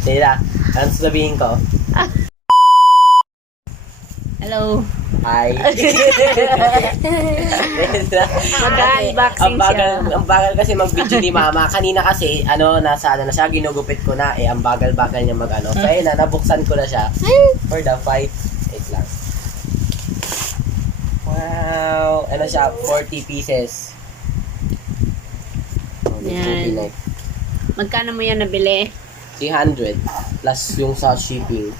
Sige na. Ano sasabihin ko? Hello. Hi. Mag-unboxing siya. Ang bagal kasi mag-video ni Mama. Kanina kasi, nasa na siya, ginugupit ko na. Ang bagal-bagal niya mag-ano. So, ayun na, nabuksan ko na siya. For the fight. Wait lang. Wow. Ano siya? 40 pieces. Yan. Magkano mo yan nabili? 300. Plus yung sa shipping.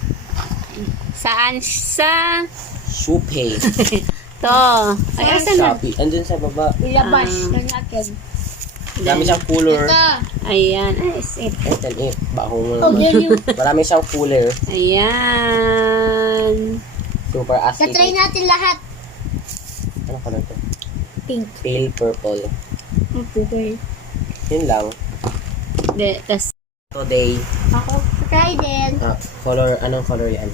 Saan sa... Shopee. To. Ay, asan na? Shopee. Andun sa baba. Ilabas na natin. Marami siyang cooler. Ayan. Ay, sip. Ito, baho mo Oh, naman. yan yung... Marami siyang cooler. Ayan. Super astig. Tatry natin lahat. Ano ka na to? Pink. Pale purple. Okay. Yun lang. Tas, Today, Ako. Try din. color, anong color yan?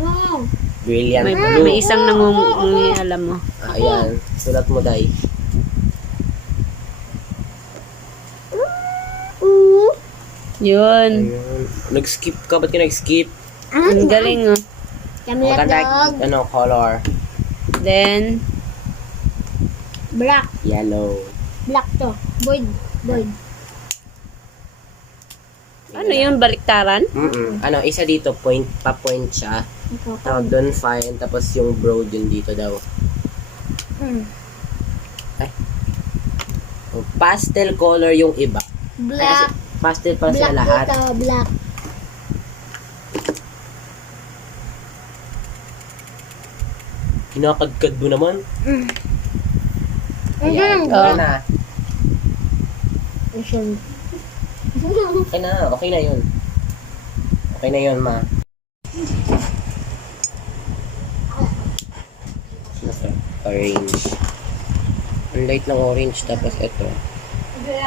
Wow. Brilliant may blue. isang nangungungi, alam mo. Ayan, sulat mo, Day. Yun. Ayun. Nag-skip ka? Ba't ka nag-skip? Ang galing, oh. Kami Maganda, dog. color? Then, Black. Yellow. Black to. Void. Void. ano yun, baliktaran? Isa dito, pa-point siya. Tawag doon, fine. Tapos yung broad yun dito daw. Pastel color yung iba. Black. Pastel para Black sa lahat. dito. Black. Kinakadkad mo naman. Ayan, Ayan. okay na. Ayan. Okay na yun. Okay na yun, ma. Orange. Ang light ng orange, tapos ito.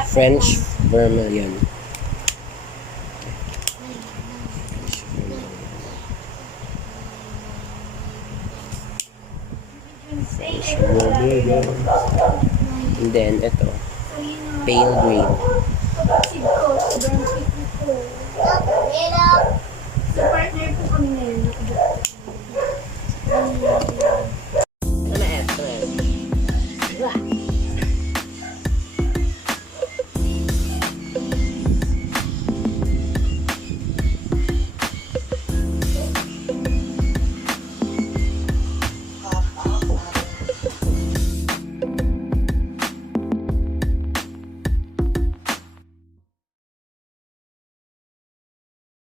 French vermilion. French vermilion. And then, ito. Pale green.